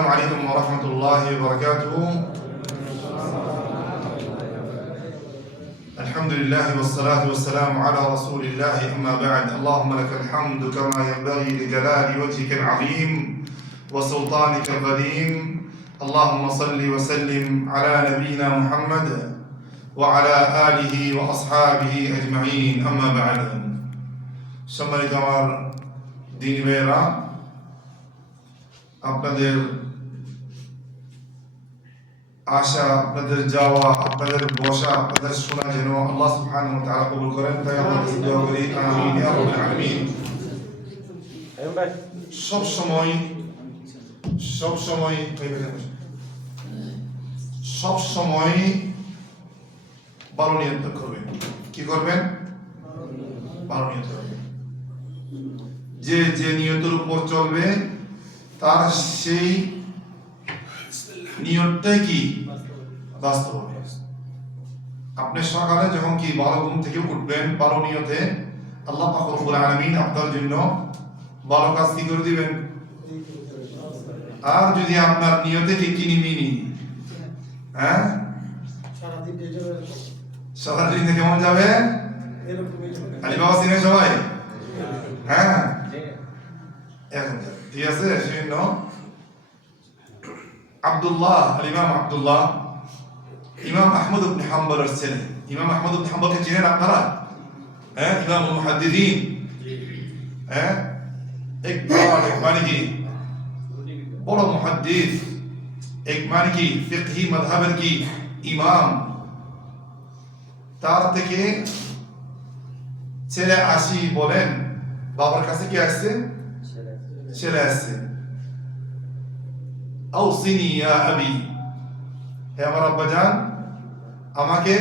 السلام عليكم ورحمة الله وبركاته. الحمد لله والصلاة والسلام على رسول الله، أما بعد. اللهم لك الحمد كما ينبغي لجلال وجهك العظيم وسلطانك القديم. اللهم صل وسلم على نبينا محمد وعلى آله وأصحابه أجمعين، أما بعد. সম্মানিত আমার দিনী ভাইয়েরা, আপনাদের আশা, আপনাদের যাওয়া, আপনাদের বসা, আপনাদের শোনা যেন আল্লাহ সুবহানাহু ওয়া তাআলা কবুল করেন, তাই আমরা দোয়া করি আমিন ইয়া রাব্বাল আলামিন। সব সময় ভালো নিয়ত করবেন। কি করবেন? ভালো নিয়ত করবেন। যে নিয়তের উপর চলবে তার সেই নিয়তটাই কি বাস্তব হবে। আপনি সকালে যখন কি ভালো ঘুম থেকে উঠবেন ভালো নিয়তে, আল্লাহ পাক রব্বুল আলামিন আপনার জন্য ভালো কাজ কি করে দিবেন। আর যদি আপনার নিয়তে কি কিনিমিনি, হ্যাঁ, সারাদিন কেমন যাবে? আলী বাবা চিনে সবাই? হ্যাঁ, এখন ঠিক আছে। সেজন্য আব্দুল্লাহ ইমাম আব্দুল্লাহ ইমাম আহমদ ইবনে হাম্বলের ছেলে। ইমাম আহমদ ইবনে হাম্বলকে চিনেন আপনারা? হ্যাঁ, ইমামুল মুহাদ্দিদিন। হ্যাঁ, এক মানে কি বড় মুহাদ্দিস, এক মানে কি ফিকহি মাযহাবের কি ইমাম। তার থেকে ছেলে আসি বলেন, বাবার কাছে কি আসছে? ছেলে আসছে। আউসিনি ইয়া আবি, হে আমার আব্বাজান, আমাকে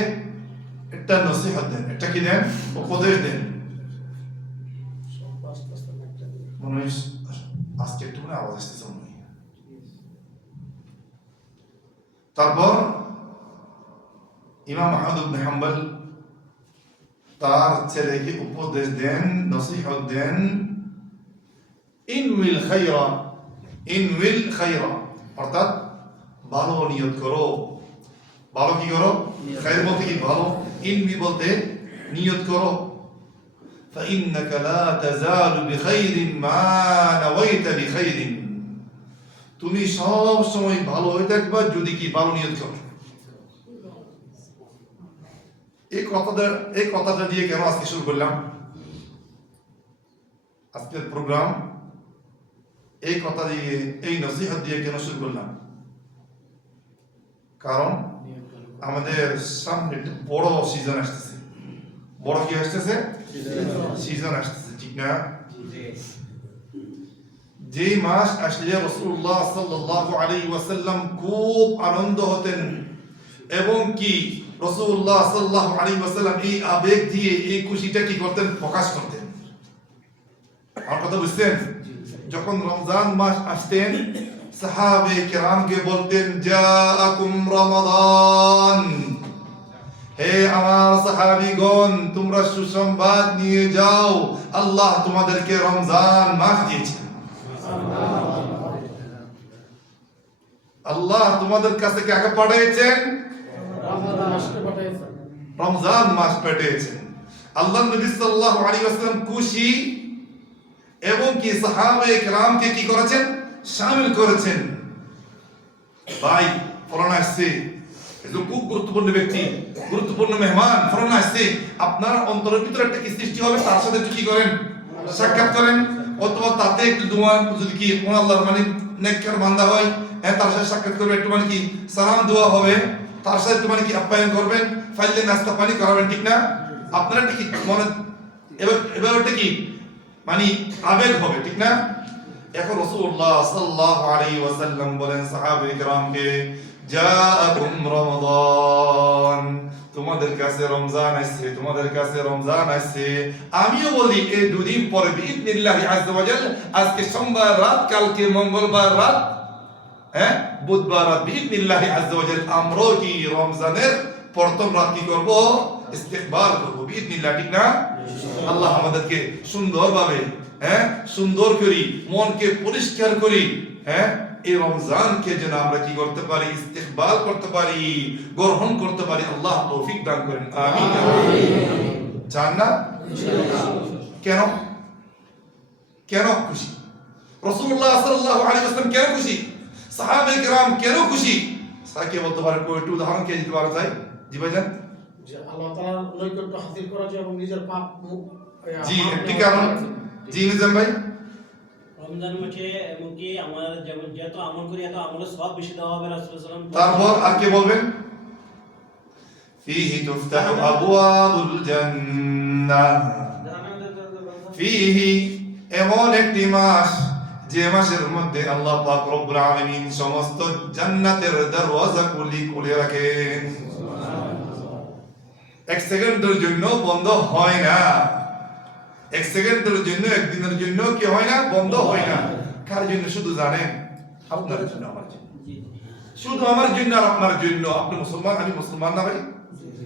একটা নসিহত দেন, একটা কি দেন? উপদেশ দেন। মনে হয় আজকে একটু মনে আওয়াজ আসতেছে মনে হয়। তারপর ইমাম আহমদ ইবনে হাম্বল তার ছেলেকে উপদেশ দেন, নসিহত দেন, ইনউইল খায়রা, অর্থাৎ ভালো নিয়ত করো। ভালো কি করো? খায়র বলতে কি ভালো, ইনবি বলতে নিয়ত করো। فإنك لا تزال بخير ما نويت بخير, তুমি সব সময় ভালো হয়ে থাকবা যদি কি ভালো নিয়ত করো। এই কথাটা দিয়ে কেন আজকে শুরু করলাম আজকের প্রোগ্রাম? এই কথা দিয়ে, এই নসিহত দিয়ে কেন শুরু করলাম? কারণ আমাদের সামনে একটা বড় সিজন আসতেছে। বড় কি আসতেছে? সিজন আসতেছে, ঠিক না? যে মাস আসলে রাসূলুল্লাহ সাল্লাল্লাহু আলাইহি ওয়াসাল্লাম খুব আনন্দ হতেন এবং কি রাসূলুল্লাহ সাল্লাল্লাহু আলাইহি ওয়াসাল্লাম এই আবেগ দিয়ে এই খুশিটা কি করতেন? প্রকাশ করতেন। আমার কথা বুঝছেন? যখন রমজান মাস আসতেন সাহাবে কেরামকে বলতেন, জাআকুম রমাদান, হে আমার সাহাবীগণ, তোমরা সুসংবাদ নিয়ে যাও, আল্লাহ তোমাদেরকে রমজান মাস দিয়েছেন। আল্লাহ তোমাদের কাছে কাকে পাঠিয়েছেন? রমজান মাস পাঠিয়েছেন। আল্লাহ নবী সাল্লাল্লাহু আলাইহি ওয়াসাল্লাম খুশি এবং কি সাহাবায়ে কেরামকে কি করেছেন? শামিল করেছেন। ভাই ফরমান আসছে, এজন্য খুব গুরুত্বপূর্ণ ব্যক্তি, গুরুত্বপূর্ণ মেহমান ফরমান আসছে, আপনার অন্তরের ভিতরে একটা কি সৃষ্টি হবে, তার সাথে একটু কি করেন? সাক্ষাৎ করেন, অথবা তাতে একটু দোয়া, যদি কি কোন আল্লাহর মানে নেককার বান্দা হয়, তার সাথে সাক্ষাৎ করবে, একটু মানে কি সালাম দোয়া হবে, তার সাথে একটু মানে কি আপ্যায়ন করবেন, ফাইলে নাস্তা পানি করাবেন, ঠিক না? আপনারা কি মনে এবার ওটা কি মানে আবেগ হবে, ঠিক না? এখন রাসূলুল্লাহ সাল্লাল্লাহু আলাইহি ওয়াসাল্লাম বলেন সাহাবায়ে কেরামকে, জাআকুম রমাদান, তোমাদের কাছে রমজান আসছে, তোমাদের কাছে রমজান আসছে। আমিও বলি এই দুদিন পরে বিইذنিল্লাহি আযজা ওয়া জাল, আজকে সোমবার রাত, কালকে মঙ্গলবার রাত, হ্যাঁ বুধবার রাত, বিইذنিল্লাহি আযজা ওয়া জাল আমরা কি রমজানের প্রথম রাত কি করব? ইস্তিকবাল করব বিইذنিল্লাহ, ঠিক না? আল্লাহ আমাদেরকে সুন্দরভাবে, হ্যাঁ সুন্দর করি, মনকে পরিষ্কার করি, হ্যাঁ এই রমজানকে যেন আমরা কি করতে পারি, ইস্তেকবাল করতে পারি, গ্রহণ করতে পারি। আল্লাহ তৌফিক দান করেন, আমিন। চান না? কেন কেন খুশি? রাসূলুল্লাহ সাল্লাল্লাহু আলাইহি ওয়াসাল্লাম কেন খুশি? সাহাবায়ে কেরাম কেন খুশি? সাকে বলতে পারেন, কোই একটু উদাহরণ কে দিতে পারা যায়? জি ভাইজান। যে আল্লাহ তাআলার নৈকট্য হাসিল করা যায় এবং নিজের পাপ জি একটি কারণ। জি নিজাম ভাই। রমজান মাসে এমনকি আমরা যেমন যত আমল করি এত আমলের সওয়াব বেশি দেওয়া হবে। রাসূলুল্লাহ সাল্লাল্লাহু আলাইহি ওয়াসাল্লাম তারপর আর কে বলবেন? ফিহি তুফতাহু আবওয়াবুল জান্নাহ। ফিহি এমন একটি মাস যে মাসের মধ্যে আল্লাহ পাক রব্বুল আলামিন সমস্ত জান্নাতের দরওয়াজাগুলি খুলে রাখেন। এক সেকেন্ডের জন্য বন্ধ হয় না। এক সেকেন্ডের জন্য, একদিনের জন্য কি হয় না? বন্ধ হয় না। কার জন্য? শুধু জানেন? আপনার জন্য, আমার জন্য। শুধু আমার জন্য আর আপনার জন্য। আপনি মুসলমান, আমি মুসলমান না ভাই?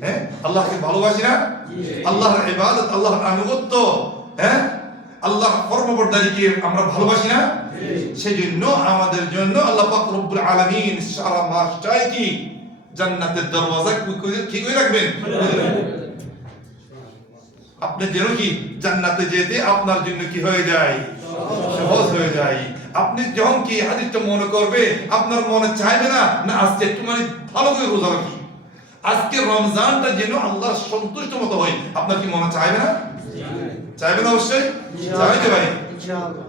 হ্যাঁ, আল্লাহকে ভালোবাসি না? আল্লাহর ইবাদত, আল্লাহর আনুগত্য, হ্যাঁ, আল্লাহর ফরমাবরদারিকে আমরা ভালোবাসি না? সেজন্য আমাদের জন্য আল্লাহ পাক রব্বুল আলামিন সারা মাসটাই কি জান্নাতের দরওয়াজা কি করে রাখবেন? আপনি যেন কি জান্নাতে যেতে আপনার জন্য কি হয়ে যায়? সহজ হয়ে যায়। আপনি যখন কি হাদিসটা মনে করবে, আপনার মনে চাইবে না না আজকে একটু মানে ভালো করে রোজা রাখি, আজকে রমজানটা যেন আল্লাহর সন্তুষ্ট মতো হয়, আপনার কি মনে চাইবে না? চাইবে না? অবশ্যই চাইবে ভাই। ইনশাআল্লাহ।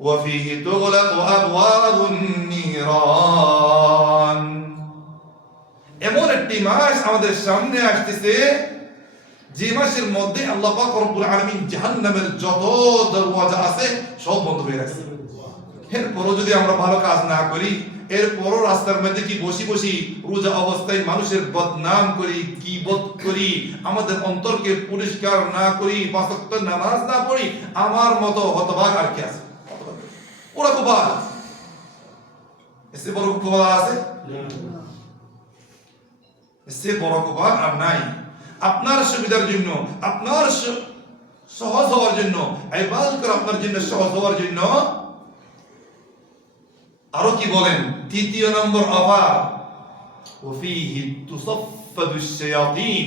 وفيه تغلق أبواب النيران। এমন একটি মাস আমাদের সামনে আসতেছে যে মাসের মধ্যে আল্লাহ পাক রব্বুল আলামিন জাহান্নামের যত দরওয়াজা আছে সব বন্ধ হয়ে রাখছে। এরপরও যদি আমরা ভালো কাজ না করি, এরপরও রাস্তার মধ্যে কি বসি বসি রোজা অবস্থায় মানুষের বদনাম করি, গীবত করি, আমাদের অন্তরকে পরিষ্কার না করি, পাঁচ ওয়াক্ত নামাজ না পড়ি, আমার মতো হতভাগ আর কি আছে? ওরা কুবাল এসে বড় কুবাল আছে? এসে বড় কুবাল আর নাই। আপনার সুবিধার জন্য, আপনার সহজ হওয়ার জন্য, ইবাদত করা আপনার জন্য সহজ হওয়ার জন্য আরো কি বলেন? তৃতীয় নম্বর অফার, ওফিহি তুসাফফাদুশ শায়াতিন।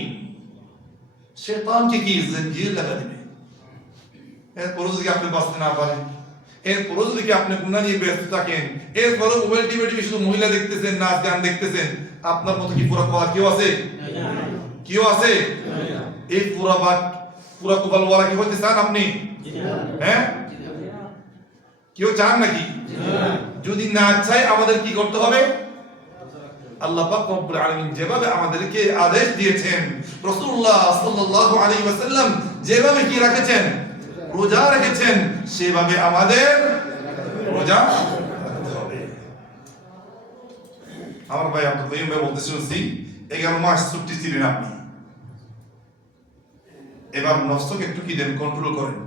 শয়তানকে কি জঞ্জির লাগা দিবে। এরপর যদি আপনি বাঁচতে না পারেন, এরপর যদি আপনি গুনাহ নিয়ে ব্যস্ত থাকেন, এরপর মোবাইল টিভি শুধু মহিলা দেখতেছেন, নাচ গান দেখতেছেন, আপনার মতো কি পুরা কোয়া কেউ আছে? কেউ আছে? এই পুরা কোবাল ওয়ালা কি হতে চান আপনি? হ্যাঁ, কেউ চান নাকি? যদি না চাই আমাদের কি করতে হবে? আল্লাহ পাক রব্বুল আলামিন যেভাবে আমাদেরকে আদেশ দিয়েছেন, রাসূলুল্লাহ সাল্লাল্লাহু আলাইহি ওয়াসাল্লাম যেভাবে কি রেখেছেন, রোজা রেখেছেন, সেভাবে আমাদের রোজা রাখতে হবে। আমার ভাই আব্দুল কাইয়ুম ভাই বলতে শুনছি 11 মাস ছুটি ছিলেন আপনি, এবার নফসকে একটু কি দেন, কন্ট্রোল করেন।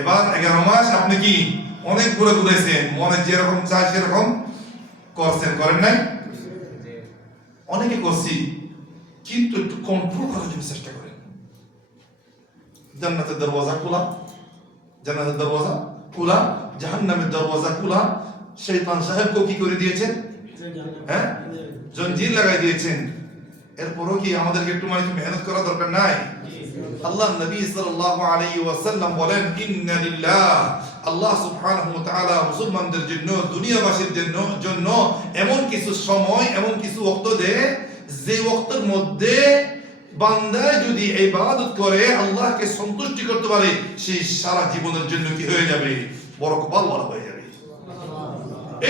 এবার 11 মাস আপনি কি অনেক ঘুরেছেন, মনে যেরকম চায় সেরকম করছেন, করেন নাই? অনেকে করছি, কিন্তু একটু কন্ট্রোল করার জন্য চেষ্টা করেন। জান্নাতের দরওয়াজা খোলা, জান্নাতের দরওয়াজা খোলা, জাহান্নামের দরওয়াজা খোলা। শয়তান সাহেবকে কি করে দিয়েছেন? হ্যাঁ, জঞ্জির লাগাই দিয়েছেন। এরপরও কি আমাদেরকে একটু মানে মেহনত করা দরকার নাই? আল্লাহ নবী সাল্লাল্লাহু আলাইহি ওয়াসাল্লাম বলেন, ইন্না লিল্লাহ, আল্লাহ সুবহানাহু ওয়া তাআলা মুসলমানদের জন্য, দুনিয়াবাসীর জন্য এমন কিছু সময়, এমন কিছু ওয়াক্ত দেয়, যে ওয়াক্তের মধ্যে বান্দা যদি ইবাদত করে, আল্লাহকে সন্তুষ্টি করতে পারে, সে সারা জীবনের জন্য কি হয়ে যাবে? বড় কপাল বড় হয়ে যাবে।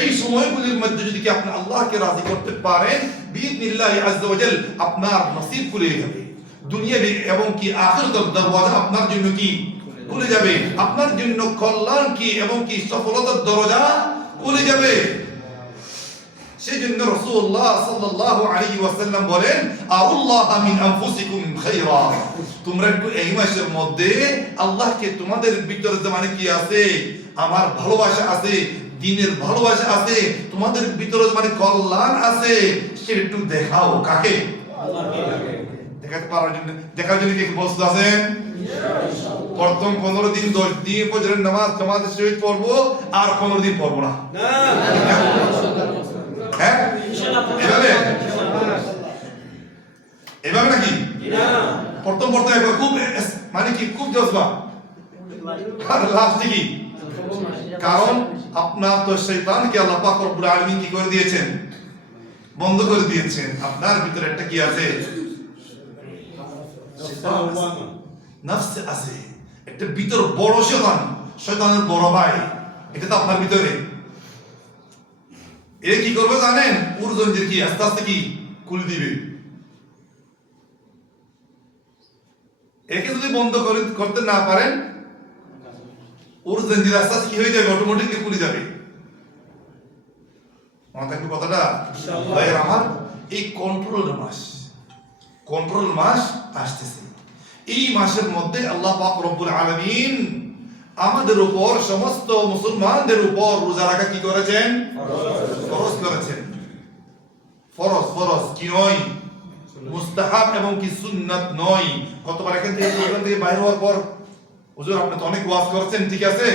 এই সময়গুলির মধ্যে যদি কি আপনি আল্লাহকে রাজি করতে পারেন, বিইذنিল্লাহি আযজা ওয়া জাল আপনার নসিব খুলে যাবে। দুনিয়াবি এবং কি আখিরাতের দরওয়াজা আপনার জন্য কি খুলে যাবে। আপনার জন্য কল্যাণ কি এবং কি সফলতার দরজা খুলে যাবে। সেজন্য রাসূলুল্লাহ সাল্লাল্লাহু আলাইহি ওয়াসাল্লাম বলেন, আল্লাহ মিন আনফুসিকুম খায়রা। তোমরা একটু এই মাসের মধ্যে আল্লাহকে, তোমাদের ভিতরে মানে কি আছে? আমার ভালোবাসা আছে, দ্বীনের ভালোবাসা আছে, তোমাদের ভিতরে মানে কল্যাণ আছে, সেটা একটু দেখাও। কাকে? আল্লাহকে। দেখাতে পারার জন্য, দেখার জন্য কি প্রস্তুত আছেন? প্রথম 15 দিন 10 দিন ফজরের নামাজ জামাতের সহিত পড়বো আর 15 দিন পড়বো না হ্যাঁ এভাবে এভাবে নাকি প্রথম একবার খুব মানে কি খুব জজবা আর লাস্টে কি কারণ আপনার তো শয়তানকে আল্লাহ পাক রব্বুল আলামিন কি করে দিয়েছেন বন্ধ করে দিয়েছেন আপনার ভিতরে একটা কি আছে নফস আছে একটা ভিতর বড় শয়তানের বড় ভাই এটা তো আপনার ভিতরে এ কি করবে জানেন উর্জনজির কি আস্তে আস্তে কি কুল দিবে একে যদি বন্ধ করতে না পারেন উর্জনজির আস্তে আস্তে কি হয়ে যাবে অটোমেটিকলি খুলে যাবে মনে থাকবে কথাটা ভাইয়ের আমার এই কন্ট্রোল মাস আসতেছে এই মাসের মধ্যে আল্লাহ পাক রব্বুল আলামিন আমাদের উপর সমস্ত মুসলমানদের উপর রোজা রাখা কি করেছেন ফরজ করেছেন ফরজ কি নয় মুস্তাহাব এবং কি সুন্নাত নয় কতবার এখান থেকে বাইরে হওয়ার পর হুজুর আপনি তো অনেক ওয়াজ করেছেন ঠিক আছে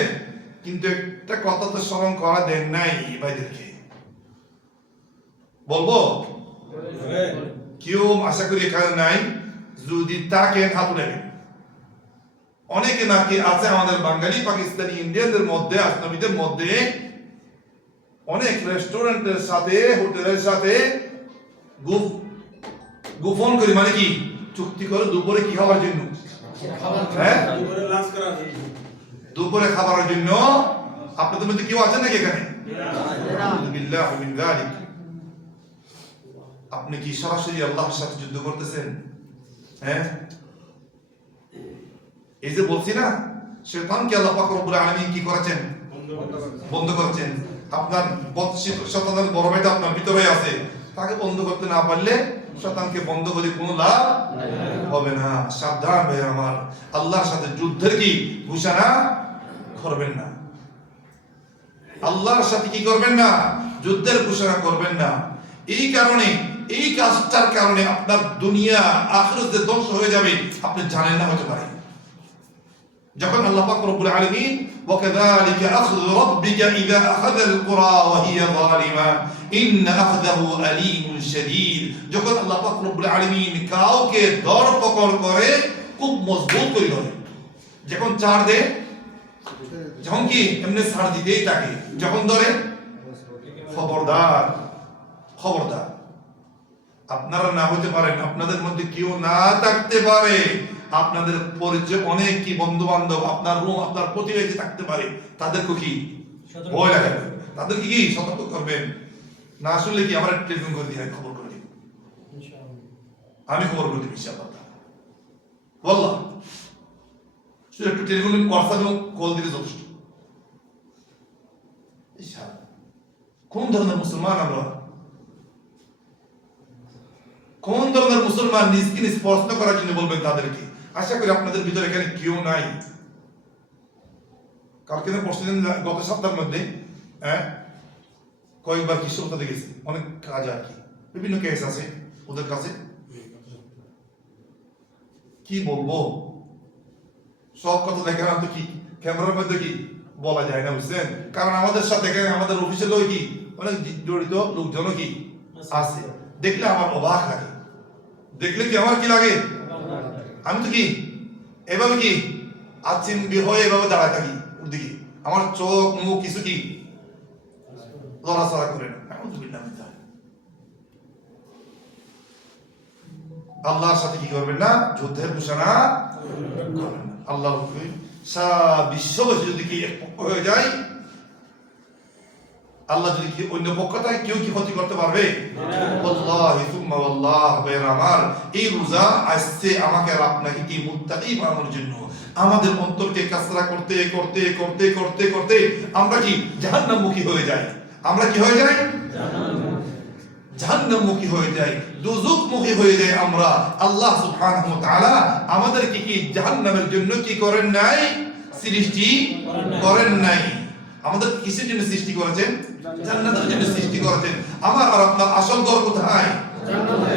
কিন্তু একটা কথা তো স্মরণ করা দেন নাই ভাইদেরকে বলবো কেউ আশা করি এখানে নাই যদি তাকে হাত উঠাবে অনেকে নাকি আছে আমাদের বাঙালি পাকিস্তানি ইন্ডিয়ানদের মধ্যে আসনামীদের মধ্যে অনেক রেস্টুরেন্টের সাথে হোটেলের সাথে গোপন করে মানে কি চুক্তি করে দুপুরে কি খাওয়ার জন্য হ্যাঁ দুপুরে খাবারের জন্য আপনাদের মধ্যে কেউ আছেন নাকি এখানে বিল্লাহি মিন যালিক আপনি কি সরাসরি আল্লাহর সাথে যুদ্ধ করতেছেন হ্যাঁ এই যে বলছি না শয়তানকে আল্লাহ পাক রব্বুল আলামিন কি করেছেন বন্ধ করেছেন আপনার শয়তানের বড় ভাইটা আপনার ভিতরে আছে তাকে বন্ধ করতে না পারলে শয়তানকে বন্ধ করে কোনো লাভ হবে না সাবধান ভাই আমার আল্লাহর সাথে যুদ্ধের কি ঘোষণা করবেন না আল্লাহর সাথে কি করবেন না যুদ্ধের ঘোষণা করবেন না এই কারণে এই কাজটার কারণে আপনার দুনিয়া আখিরাত ধ্বংস হয়ে যাবে আপনি জানেন না হতে পারে যখন আল্লাহ পাক রব্বুল আলামিন وكذلك اخذ ربك اذا اخذ القرى وهي ظالمه ان اخذه اليم شديد যখন আল্লাহ পাক রব্বুল আলামিন কাউকে ধরপকড় করে খুব মজবুত করে ধরে যখন ছাড় দেয় যখন কি এমনি ছাড় দিতেই থাকে যখন ধরে খবরদার আপনারা না হতে পারেন আপনাদের মধ্যে কেউ না থাকতে পারে আপনাদের পরিচয় অনেক কি বন্ধু বান্ধব আপনার রুম আপনার প্রতিবেশী থাকতে পারে তাদেরকে কি ভয় লাগে তাদেরকে কি সতর্ক করবেন না আসলে কি আমার টেলিফোন করে দিয়ে খবর করে দিন আমি খবর করে দিই ইনশাআল্লাহ বললাম শুধু একটু টেলিফোন হোয়াটসঅ্যাপে কল দিলে যথেষ্ট কোন ধরনের মুসলমান আমরা কোন ধরনের মুসলমান নিজকে নিজ প্রশ্ন করার জন্য বলবেন তাদেরকে আশা করি আপনাদের ভিতরে এখানে কেউ নাই কালকে পরশুদিন গত সপ্তাহের মধ্যে কয়েকবার কৃষ্ণ কথা দেখেছি অনেক কাজ আর কি বিভিন্ন কেস আছে ওদের কাছে কি বলবো সব কথা দেখে না তো কি ক্যামেরার মধ্যে কি বলা যায় না বুঝছেন কারণ আমাদের সাথে এখানে আমাদের অফিসের লোক কি অনেক জড়িত লোকজন কি আছে দেখলে আমার অবাক লাগে দেখলে কি আমার কি লাগে আমি তো কি এভাবে কি আচিম্বি হয়ে এভাবে দাঁড়ায় থাকি ওর দিকে আমার চোখ মুখ কিছু কি লড়াচড়া করে না আল্লাহর সাথে কি করবেন না যুদ্ধের ঘোষণা করবেন না আল্লাহ সারা বিশ্ববাসী যদি কি এক পক্ষ হয়ে যায় আল্লাহ যদি কি অন্য পক্ষ থাকে কেউ কি ক্ষতি করতে পারবে আল্লাহি সুম্মা আল্লাহ আমার এই রোজা আসছে আমাকে আর আপনাকে কি মুত্তাকি বানানোর জন্য আমাদের অন্তরকে কাসরা করতে করতে করতে করতে করতে আমরা কি জাহান্নামমুখী হয়ে যাই আমরা কি হয়ে যাই জাহান্নামমুখী হয়ে যাই দুজুকমুখী হয়ে যাই আমরা আল্লাহ সুবহানাহু ওয়া তাআলা আমাদেরকে কি জাহান্নামের জন্য কি করেন নাই সৃষ্টি করেন নাই আমাদের কিসের জন্য সৃষ্টি করেছেন জান্নাতের জন্য সৃষ্টি করেছেন আমার আর আপনার আসল ঘর কোথায় জান্নাতে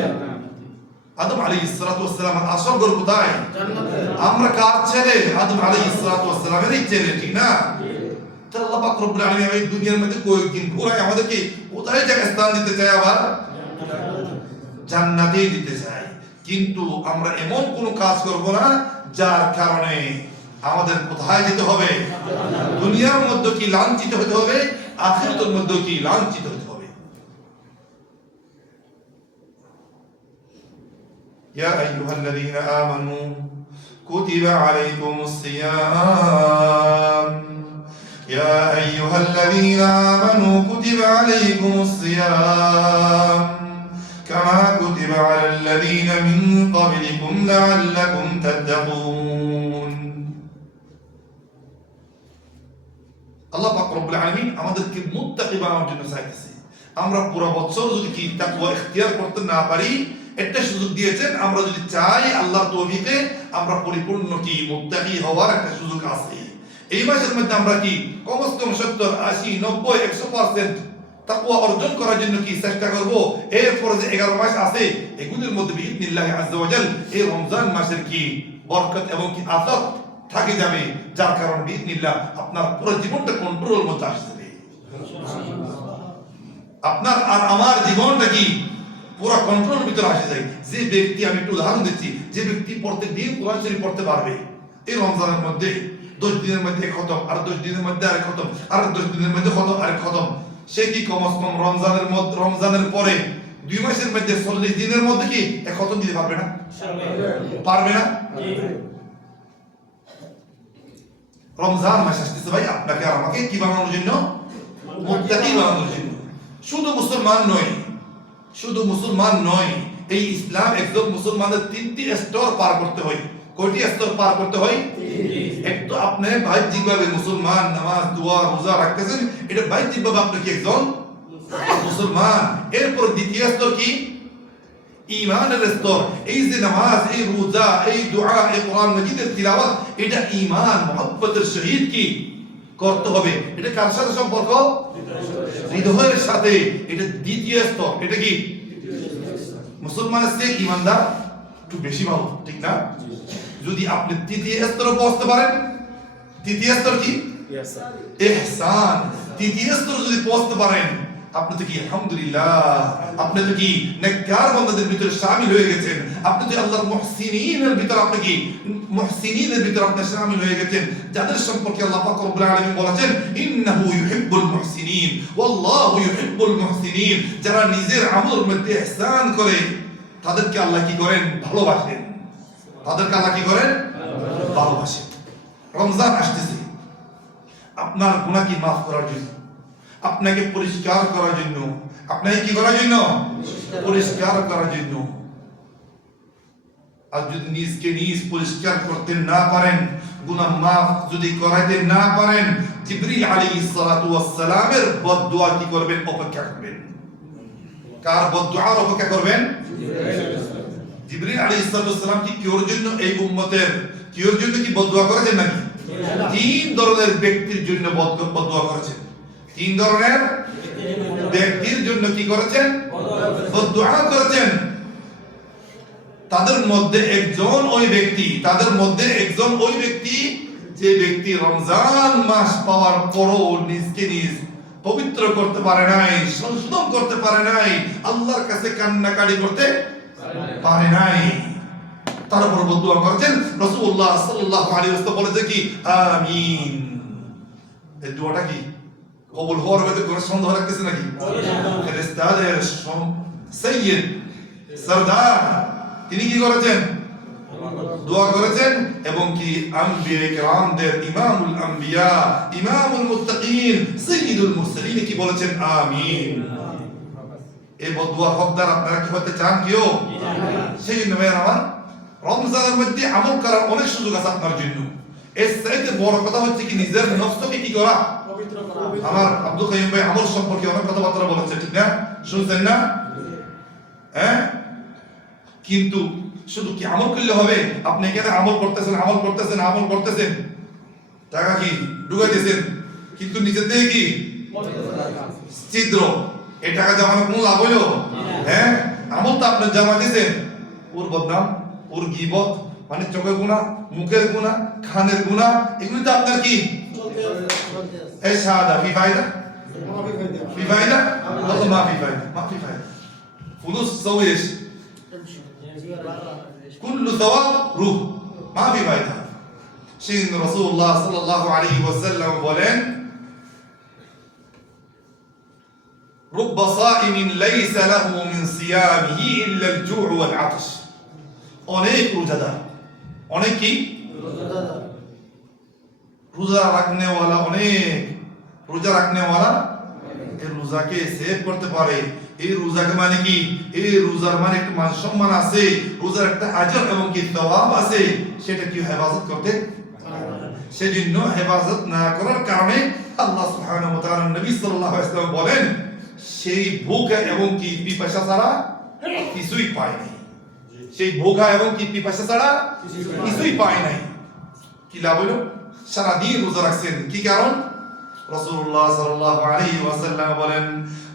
আদম আলাইহিস সালাতু ওয়াস সালামের আসল ঘর কোথায়? জান্নাতে। আমরা কার ছেলে? আদম আলাইহিস সালাতু ওয়াস সালামেরই ছেলে, ঠিক না? তাহলে আল্লাহ পাক রব্বুল আলামিন এই দুনিয়ার মধ্যে কয়েকদিন ঘুরায় আমাদেরকে কোথায় জায়গা স্থান দিতে চায়? আবার জান্নাতেই দিতে চায়। কিন্তু আমরা এমন কোন কাজ করব না যার কারণে আমাদের কোথায় যেতে হবে? দুনিয়ার মধ্যে কি লাঞ্ছিত হতে হবে, আখিরাতের মধ্যে কি লাঞ্ছিত হতে হবে। ইয়া আইয়ুহাল্লাযীনা আমানু কুতিবা আলাইকুমুস সিয়াম ইয়া আইয়ুহাল্লাযীনা আমানু কুতিবা আলাইকুমুস সিয়াম কামা কুতিবা আলাল্লাযীনা মিন ক্বাবলিকুম লাআল্লাকুম তাত্তাকুন। আল্লাহ পাক রব্বুল আলামিন আমাদেরকে মুত্তাকি বানানোর জন্য চাইতেছে। আমরা পুরো বছর যদি কি তাকওয়া ইখতিয়ার করতে না পারি, একটা সুযোগ দিয়েছেন। আমরা যদি চাই আল্লাহর তৌফিকে আমরা পরিপূর্ণ কি মুত্তাকি হওয়ার একটা সুযোগ আছে। এই মাসের মধ্যে আমরা কি কমস কম 70, 80, 90, 100% তাকওয়া অর্জন করার জন্য কি চেষ্টা করব। এরপরে যে 11 মাস আছে এগুলোর মধ্যে বিইذنিল্লাহ আযজা ওয়া জাল এই রমজান মাসের কি বরকত এবং কি আসাদ থাকে যাবে, যার কারণে বিইذنিল্লাহ আপনার পুরো জীবনটা কন্ট্রোলের মধ্যে আসবে। আপনার আর আমার জীবনটা কি পুরো কন্ট্রোলের ভিতরে আসে যায়। যে ব্যক্তি, আমি একটু উদাহরণ দিচ্ছি, যে ব্যক্তি প্রত্যেকদিন কোরআন শরীফ পড়তে পারবে এই রমজানের মধ্যে 10 দিনের মধ্যে খতম, আর 10 দিনের মধ্যে আরেক খতম, আর 10 দিনের মধ্যে খতম, আরেক খতম, সে কি কমস কম রমজানের পরে 2 মাসের মধ্যে 40 দিনের মধ্যে কি এক খতম দিতে পারবে না? পারবে না? রমজান মাস আসতেছে ভাই, আপনাকে আর আমাকে কি বানানোর জন্য? মুত্তাকি বানানোর জন্য। শুধু মুসলমান নয়, শুধু মুসলমান নয়, এই ইসলাম একজন মুসলমানের 3টি স্তর পার করতে হয়। কয়টি স্তর পার করতে হয়? এক তো আপনি বাহ্যিকভাবে মুসলমান, নামাজ, দোয়া, রোজা রাখতেছেন, এটা বাহ্যিকভাবে আপনি কি একজন মুসলমান। এরপর দ্বিতীয় স্তর কি? ঈমানের স্তর। এই যে নামাজ, এই রোজা, এই দোয়া, এই কোরআন মাজিদের তিলাওয়াত, এটা ঈমান মুহাব্বতের সহিত কি করতে হবে। এটা কার সাথে সম্পর্ক? হৃদয়ের সাথে। এটা দ্বিতীয় স্তর। এটা কি মুসলমানের চেয়ে ঈমানদার একটু বেশি ভালো, ঠিক না? যদি আপনি তৃতীয় স্তরে পৌঁছতে পারেন, তৃতীয় স্তর কি? ইহসান। তৃতীয় স্তর যদি পৌঁছতে পারেন, আপনি তো কি আলহামদুলিল্লাহ, আপনি তো কি নেককার বান্দাদের ভিতরে শামিল হয়ে গেছেন। আপনি তো আল্লাহর মুহসিনিনের ভিতরে, আপনি কি মুহসিনিনের ভিতরে আপনি শামিল হয়ে গেছেন, যাদের সম্পর্কে আল্লাহ পাক রব্বুল আলামিন বলেছেন ইন্নাহু ইউহিব্বুল মুহসিনিন ওয়াল্লাহু ইউহিব্বুল মুহসিনিন। যারা নিজের আমলের মধ্যে ইহসান করে তাদেরকে আল্লাহ কি করেন? ভালোবাসেন। তাদেরকে আল্লাহ কি করেন? ভালোবাসেন। রমজান আসতেছে আপনার গুনাহ কি মাফ করার জন্য, আপনাকে পরিষ্কার করার জন্য, আপনাকে কি করার জন্য? পরিষ্কার করার জন্য। আর যদি নিজকে নিজ পরিষ্কার করতে না পারেন, গুনাহ মাফ যদি করাতে না পারেন, জিবরিল আলাইহিস সালাতু ওয়াস সালামের বদদুয়া কি করবেন? অপেক্ষা করবেন। কার বদদুয়ার অপেক্ষা করবেন? জিবরিল আলাইহিস সালাতু ওয়াস সালাম কি কিওর জন্য, এই উম্মতের কিওর জন্য কি বদদুয়া করেছেন নাকি? 3 ধরনের ব্যক্তির জন্য বদদুয়া করেছেন। 3 ধরনের ব্যক্তির জন্য কি করেছেন? বদদুয়া করেছেন। তাদের মধ্যে একজন ওই ব্যক্তি, যে ব্যক্তি রমজান মাস পাওয়ার পরও নিজকে নিজ পবিত্র করতে পারে নাই, সংশোধন করতে পারে নাই, আল্লাহর কাছে কান্নাকাটি করতে পারে নাই, তার উপর বদদুয়া করেছেন। রাসূলুল্লাহ সাল্লাল্লাহু আলাইহি ওয়াসাল্লাম বলেছে কি আমিন। এই দোয়াটা কি কবুল হওয়ার মধ্যে কোনো সন্দেহ রাখতেছে নাকি? ফেরেশতাদের সাইয়্যিদ সরদার তিনি কি করেছেন? দোয়া করেছেন। এবং কি আম্বিয়া কিরামদের ইমামুল আম্বিয়া, ইমামুল মুত্তাকিন, সাইয়্যিদুল মুরসালিন কি বলেছেন? আমিন। এই বদদুয়ার হকদার আপনারা কি হতে চান? কেউ? সেই জন্য ভাইরা আমার, রমজানের মধ্যে আমল করার অনেক সুযোগ আছে আপনার জন্য। এর চাইতে বড় কথা হচ্ছে কি নিজের নফসকে কি করা? পবিত্র করা। আমার আব্দুল কাইয়ুম ভাই আমল সম্পর্কে অনেক কথাবার্তা বলেছে, ঠিক না? শুনছেন না? হ্যাঁ, কিন্তু শুধু কি আমল করলে হবে? আপনি এখানে আমল করতেছেন, টাকা কি ঢুকাইতেছেন, কিন্তু নিজের থেকে কি ছিদ্র, এই টাকা জমানো কোনো লাভ হইলো? হ্যাঁ, আমল তো আপনি জমা দিয়েছেন, ওর বদনাম, ওর গীবত, মানে চোখের গুনাহ, মুখের গুনাহ, কানের গুনাহ, এগুলো তো আপনার কি এই শাহাদা ফি ফায়দা في فايدة؟ والله ما في فايدة، ما في فايدة. فلوس تسوي ايش؟ كل ثواب روح، ما في فايدة. شين رسول الله صلى الله عليه وسلم بولين رب صائم ليس له من صيامه إلا الجوع والعطش. অনেক রোজাদার, অনেক কি রোজা রাখনে ওয়ালা, অনেক রোজা রাখনে ওয়ালা এই রোজাকে সেভ করতে পারে। এই রোজাকে মানে কি, এই রোজার মানে একটা মান সম্মান আছে, রোজার একটা আজর এবং কি সওয়াব আছে, সেটা কি হেফাজত করতে সেজন্য হেফাজত না করার কারণে আল্লাহ সুবহানাহু ওয়া তাআলা নবী সাল্লাল্লাহু আলাইহি ওয়াসাল্লাম বলেন সেই ভোগা এবং কি পিপাসা ছাড়া কিছুই পায় নাই। সেই ভোগা এবং কি পিপাসা ছাড়া কিছুই পায় নাই। কি লাভ হলো? সারা দিন রোজা রাখছেন, কি কারণ? রাসূলুল্লাহ সাল্লাল্লাহু আলাইহি ওয়াসাল্লাম বলেন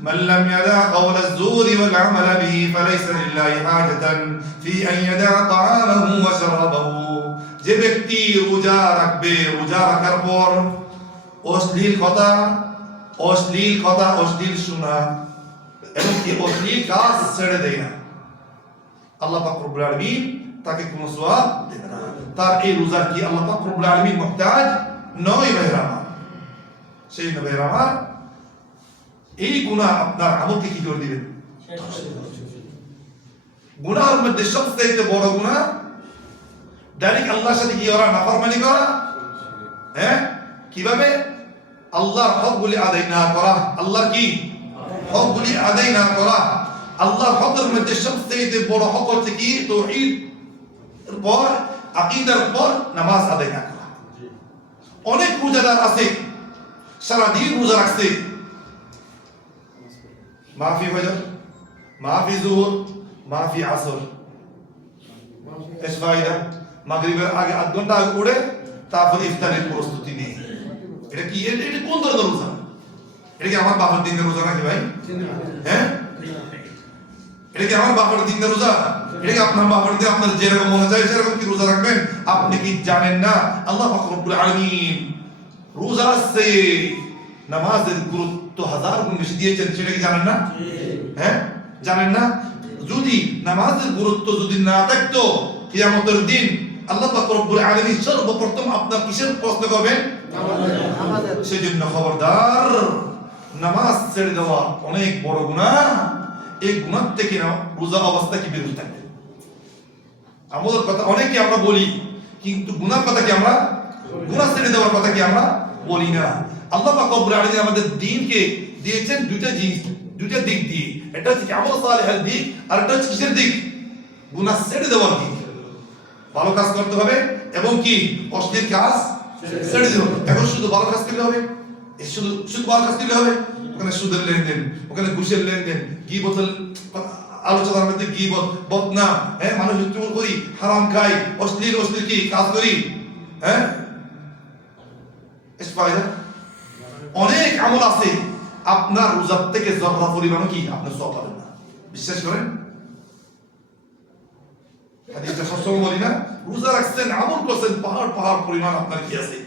মান লাম ইয়াদা কাওলা আয-যুরি ওয়াল আমালা বিহি ফালাইসা লিল্লাহি হাজাতান ফি আন ইয়াদা তা'আমাহু ওয়া শারাবাহু। যে ব্যক্তি রোজা রাখবে, রোজা রাখার পর অশ্লীল কথা, অশ্লীল শোনা এবং কি অশ্লীল কাজ ছেড়ে দেয় না, আল্লাহ পাক রব্বুল আলামিন তাকে কোনো সওয়াব দেবে না। তার এই রোজার কি আল্লাহ পাক রব্বুল আলামিন মুহতাজ নয় ভাইরা আমার। সেই ভাইরা আমার, এই গুনাহ আপনার আমলকে কি করে দিবেন? গুনাহের মধ্যে সবচেয়ে বড় গুনাহ ডাইরেক্ট আল্লাহর সাথে কি করা, নাফরমানি করা। হ্যাঁ, কিভাবে? আল্লাহর হকগুলি আদায় না করা, আল্লাহর কি হকগুলি আদায় না করা। আল্লাহর হকের মধ্যে সবচেয়ে বড় হক হচ্ছে কি? তাওহীদ এর পর, আকীদার পর নামাজ আদায় না করা। অনেক রোজাদার আছে সারা দিন রোজা রাখছে, মাফি ফজর, মাফি যুহর, মাফি আসর, এস ফায়দা? মাগরিবের আগে আধ ঘন্টা আগে উঠে তারপর ইফতারের প্রস্তুতি নেই। এটা কি? এটা কোন ধরনের রোজা? এটা কি আমার বাবার দিনের রোজা নাকি ভাই? হ্যাঁ, এটা কি আমার বাবার দিনের রোজা? এটা কি আপনার বাবার দিন আপনার যেরকম মনে চায় সেরকম কি রোজা রাখবেন? আপনি কি জানেন না আল্লাহ পাক রব্বুল আলামিন রোজা সে নামাজের গুরুত্ব হাজার গুণ বেশি দিয়েছেন, সেটা কি জানেন না? হ্যাঁ, জানেন না? যদি নামাজের গুরুত্ব যদি না থাকতো, কিয়ামতের দিন আল্লাহ পাক রব্বুল আলামিন সর্বপ্রথম আপনার কিসের প্রশ্ন করবেন? সেজন্য খবরদার, নামাজ ছেড়ে দেওয়া অনেক বড় গুনাহ। এই গুনাহ থেকে না রোজা অবস্থা কি বের হতে থাকবে। আমাদের কথা অনেকে আমরা বলি, কিন্তু গুনার কথা কি আমরা, গুনাহ ছেড়ে দেওয়ার কথা কি আমরা বলি না। আল্লাহ পাক রব্বুল আলামিন আমাদের দ্বীনকে দিয়েছেন দুইটা জিনিস, দুইটা দিক দিয়ে। এটা হচ্ছে আমল সালেহের দিক, আর এটা হচ্ছে কিসের দিক? গুনাহ ছেড়ে দেওয়ার দিক। ভালো কাজ করতে হবে এবং কি অশ্লীল কাজ ছেড়ে দিতে হবে। এখন শুধু ভালো কাজ করলে হবে? শুধু ভালো কাজ করলে হবে? ওখানে সুদের লেনদেন, ওখানে ঘুষের লেনদেন, গীবতের আলোচনার মধ্যে গীবত, বদনাম, হ্যাঁ, মানুষ চুল করি, হারাম খাই, অশ্লীল কি কাজ করি, হ্যাঁ, অনেক আমল আছে আপনার রোজার থেকে যতটা পরিমাণ কি আপনি সওয়াব পাবেন না। বিশ্বাস করেন, হাদিসটা সবসময় বলি না, রোজা রাখছেন, আমল করছেন, পাহাড় পরিমাণ আপনার কি আছে,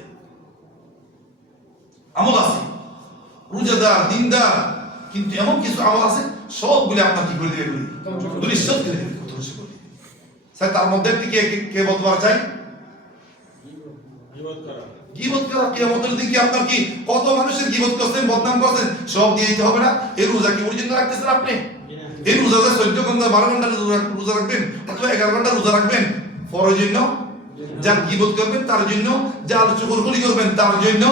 আমল আছে। রোজাদার, দিনদার, কিন্তু এমন কিছু আমল আছে সবগুলি আপনার কি করে দিবে? দুনিশ্চিত করে দিবে। স্যার, তার মধ্যে কে বলতে পারা যায়? গীবত করা। কিয়ামতের দিন কি আপনার কি কত মানুষের গীবত করছেন, বদনাম করছেন, সব দিয়ে দিতে হবে না? এই রোজা কি অরিজিনাল রাখতেছেন আপনি? এই রোজাতে 14 ঘন্টা 12 ঘন্টা রোজা রাখবেন অথবা 11 ঘন্টা রোজা রাখবেন ফরজ জন্য, যার গীবত করবেন তার জন্য, যার চুগলখড়ি করবেন তার জন্য,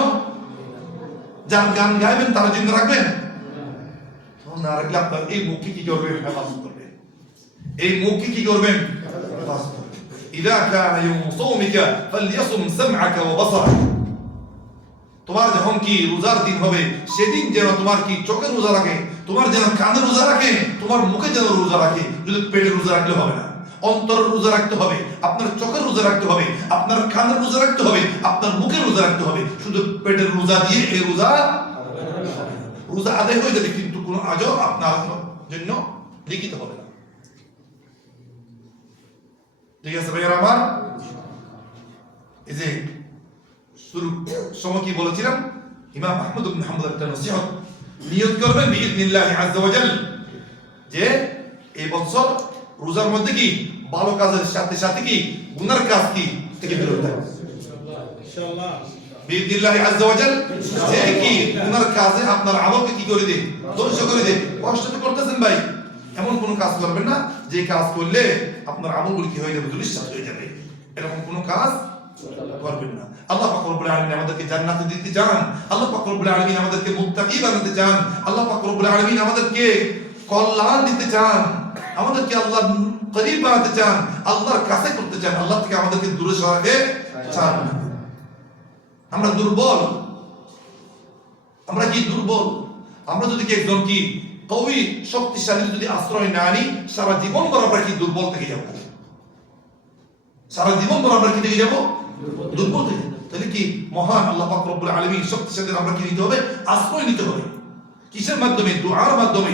যার গান গাইবেন তার জন্য রাখবেন না? রাখলে আপনার এই মুখকে কি করবেন? হেফাজত করবেন। এই মুখকে কি করবেন? হেফাজত করবেন। ইযা কানা ইয়াউমু সাওমিকা ফালইয়াসুম সামআকা ওয়া বাসারাক। তোমার যখন কি রোজার দিন হবে, সেদিন যেন তোমার কি চোখের রোজা রাখে, তোমার যেন কানের রোজা রাখে, তোমার মুখে যেন রোজা রাখে। যদি পেটের রোজা রাখলে হবে না, অন্তরের রোজা রাখতে হবে, আপনার চোখের রোজা রাখতে হবে, আপনার কানের রোজা রাখতে হবে, আপনার মুখের রোজা রাখতে হবে। শুধু পেটের রোজা দিয়ে এই রোজা আদায় হয়ে যাবে, কিন্তু কোনো আজর আপনার জন্য লিখিত হবে না। ঠিক আছে ভাইয়েরা আমার, এই যে শুরু সময় কি বলেছিলাম, ইমাম আহমদ ইবনে হাম্বল একটা নসিহত নিয়ত করবেন বিইذنিল্লাহি আযজা ওয়া জাল, যে এই বছর রোজার মধ্যে কি ভালো কাজের সাথে সাথে কি গুনার কাজ কি থেকে বিরত থাকবে ইনশাআল্লাহ। বিইذنিল্লাহি আযজা ওয়া জাল, যে কি গুনার কাজে আপনার আমলকে কি করে দেয়, ধ্বংস করে দেয়। কষ্ট তো করতেছেন ভাই, এমন কোন কাজ করবেন না যে কাজ করলে আপনার আমলগুলো কি হয়ে যাবে, দুলিশাত হয়ে যাবে, এরকম কোন কাজ করবেন না। আল্লাহ পাক রব্বুল আলামিন আমাদেরকে জান্নাতে দিতে চান, আল্লাহ পাক রব্বুল আলামিন আমাদেরকে মুত্তাকি বানাতে চান, আল্লাহ পাক রব্বুল আলামিন আমাদেরকে কল্যাণ দিতে চান, আমাদেরকে আল্লাহর করিব বানাতে চান, আল্লাহর কাছে করতে চান, আল্লাহ থেকে আমাদেরকে দূরে সরাতে চান। আমরা দুর্বল, আমরা কি দুর্বল, আমরা যদি কি একজন কি কবি শক্তিশালী যদি আশ্রয় না আনি, সারা জীবন ভর আমরা কি দুর্বল থেকে যাব, সারা জীবন ভর আমরা কি থেকে যাব, দুর্বল থেকে। তাহলে কি মহান আল্লাহ পাক রব্বুল আলামিন শক্তিশালী আমরা কি নিতে হবে, আশ্রয় নিতে হবে। কিসের মাধ্যমে? দুআর মাধ্যমে,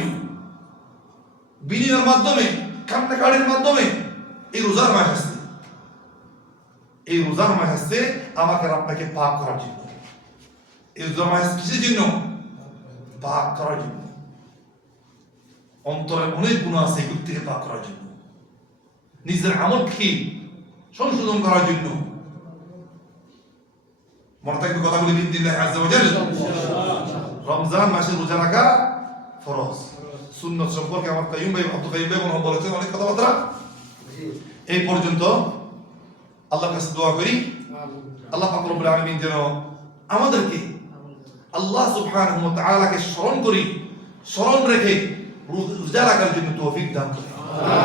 বিনয়ের মাধ্যমে, কান্নাকাটির মাধ্যমে। এই রোজার মাস আসছে, এই রোজার মাস আসছে আমাকে আপনাকে পাক করার জন্য। এই রোজার মাস কিসের জন্য? পাক করার জন্য। অন্তরে অনেক গুনাহ আছে, এগুলো থেকে পাক করার জন্য, নিজের আমলকে সংশোধন করার জন্য। মনে থাকবে কথাগুলি বিইذনিল্লাহি আযজা ওয়া জাল। রমজান মাসে রোজা রাখা ফরজ, সুন্নাত সম্পর্কে আমার কাইয়ুম ভাই, আব্দুল কাইয়ুম ভাই বলেছেন অনেক কথাবার্তা। এই পর্যন্ত আল্লাহর কাছে দোয়া করি, আল্লাহ পাক রব্বুল আলামিন যেন আমাদেরকে আল্লাহ সুবহানাহু ওয়া তাআলাকে স্মরণ করি, স্মরণ রেখে রোজা রাখার জন্য তৌফিক দান করেন।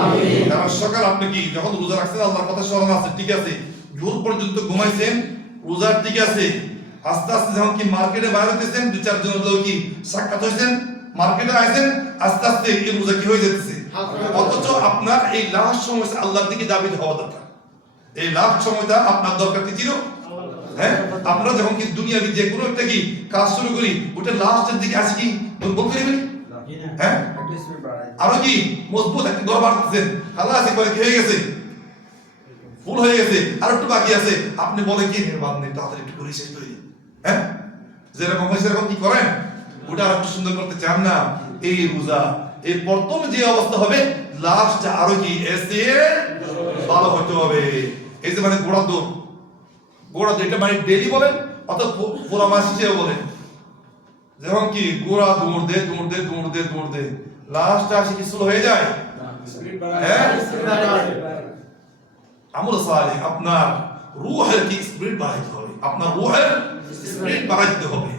আমিন। কারণ সকাল আপনি কি যখন রোজা রাখছেন আল্লাহর কথা স্মরণ আছে, ঠিক আছে, জোহর পর্যন্ত ঘুমাইছেন, রোজা ঠিক আছে, আস্তে আস্তে যখন কি মার্কেটে বাইরে হতেছেন, দুই চারজন লোক কি সাক্ষাৎ হয়েছেন, মার্কেটে আইছেন, আস্তে আস্তে এই রোজা কি হয়ে যাচ্ছে। অথচ আপনার এই লাস্ট সময় আল্লাহর দিকে দাবিত হওয়া দরকার। এই লাস্ট সময়টা আপনার দরকার কি ছিল? হ্যাঁ, আমরা যখন কি দুনিয়াবি যে কোনো একটা কি কাজ শুরু করি, ওটা লাস্টের দিকে আসি কি দুর্বল করে ফেলি। হ্যাঁ, আরো কি মজবুত একটা দর বাড়তেছেন, আল্লাহ আছে করে কি হয়ে গেছে, ফুল হয়ে গেছে, আর একটু বাকি আছে, আপনি বলেন কি নির্বাণ নেই, তাড়াতাড়ি একটু করে শেষ করে দিন। হ্যাঁ, যেরকম হয় সেরকম কি করেন, ওটা আর একটু সুন্দর করতে চান না। এই রোজা এই প্রথম যে অবস্থা হবে, লাস্ট আরো কি এসে ভালো হতে হবে। এই যে মানে গোড়া দৌড়, গোড়া দৌড়, এটা মানে ডেলি বলেন অথবা পুরো মাস হিসেবে বলেন, যেমন কি গোড়া দৌড় দে দৌড় দে দৌড় দে দৌড় দে, লাস্ট আসে কি স্লো হয়ে যায়। হ্যাঁ, আমল সালেহ, আপনার রূহের কি স্পিরিট বাড়াইতে হবে, আপনার রূহের স্পিরিট বাড়াইতে হবে,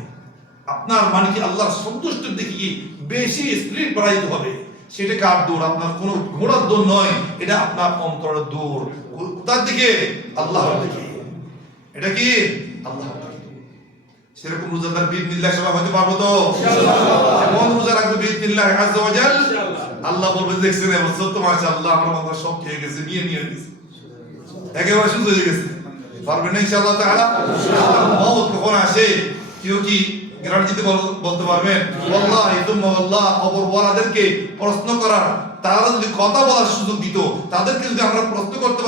আপনার মানে কি আল্লাহর সন্তুষ্টির দিকে কি বেশি স্পিরিট বাড়াইতে হবে। সেটা কার দৌড়? আপনার কোনো ঘোড়ার দৌড় নয়, এটা আপনার অন্তরের দৌড়। কোথার দিকে? আল্লাহর দিকে। এটা কি আল্লাহর দিকে। সেরকম রোজাদার বিইذনিল্লাহ সবাই হতে পারবো তো? এমন রোজা রাখবে বিইذনিল্লাহি আযজা ওয়া জাল, আল্লাহ বলবে দেখছেন এবছর তো মাশাআল্লাহ আমরা বান্দা সব খেয়ে গেছে, নিয়ে গেছে, একেবারে শুরু হয়ে গেছে। পারবেন না ইনশাআল্লাহ তাআলা? মওত কখন আসে কেউ কি গ্যারান্টিতে বলতে পারবেন? ওয়াল্লাহি তুম্মা ওয়াল্লাহ, কবরওয়ালাদেরকে প্রশ্ন করার, তারা যদি কথা বলার সুযোগ দিত, তাদেরকে যদি আমরা প্রশ্ন করতে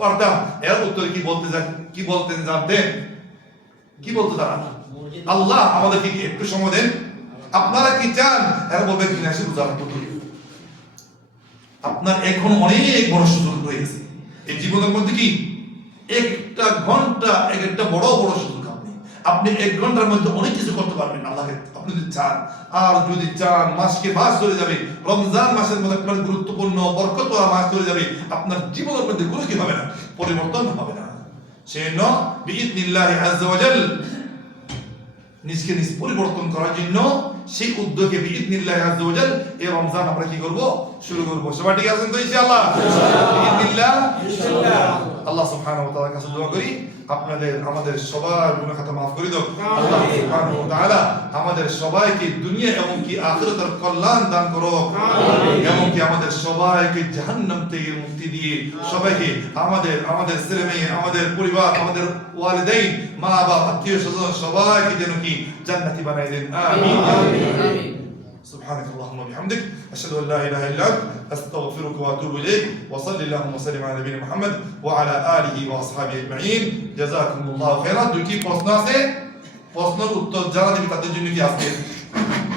পারতাম, এর উত্তরে কি বলতেন জানতেন? কি বলতো তারা? আল্লাহ আমাদেরকে একটু সময় দেন, আপনারা কি চান? এরা বলবে বিনাশী রোজা রাখবো। আপনার এখন অনেক বড় সুযোগ রয়ে গেছে এই জীবনের মধ্যে, কি একটা ঘন্টা, একটা বড় বড় সুযোগ। আপনি এক ঘন্টার মধ্যে অনেক কিছু করতে পারবেন আল্লাহকে আপনি যদি চান। আর যদি চান মাসকে মাস চলে যাবে, রমজান মাসের মধ্যে আপনার গুরুত্বপূর্ণ বরকতওয়ালা মাস চলে যাবে, আপনার জীবনের মধ্যে কোনো কি হবে না, পরিবর্তন হবে না। সেজন্য বিইذনিল্লাহি আযজা ওয়া জাল নিজকে নিজ পরিবর্তন করার জন্য সেই উদ্যোগে বিইذনিল্লাহি আযজা ওয়া জাল এই রমজান আমরা কি করব, শুরু করব। সবাই ঠিক আছেন তো ইনশাআল্লাহ? বিইذনিল্লাহ ইনশাআল্লাহ। আল্লাহ সুবহানাহু ওয়া তাআলার কাছে দোয়া করি আপনাদের আমাদের সবার গুনাহ খাতা maaf করে দাও। আল্লাহ সুবহানাহু ওয়া তাআলা আমাদের সবাইকে দুনিয়া এবং কি আখিরাতের কল্যাণ দান করো। আমিন। এবং কি আমাদের সবাইকে জাহান্নাম থেকে মুক্তি দিয়ে সবাইকে আমাদের ছেলে মেয়ে, আমাদের পরিবার, আমাদের ওয়ালিদাইন, মা বাবা, আত্মীয় স্বজন সবাইকে যেন কি জান্নাতি বানাই দেন। আমিন। سبحانك اللهم وبحمدك أشهد أن لا إله إلا أنت أستغفرك وأتوب إليك وصلي اللهم وسلم على نبينا محمد وعلى آله وأصحابه أجمعين جزاكم الله خيرا দুইটি প্রশ্ন আছে প্রশ্নের উত্তর যারা দিবে তাদের জন্য কি আজকে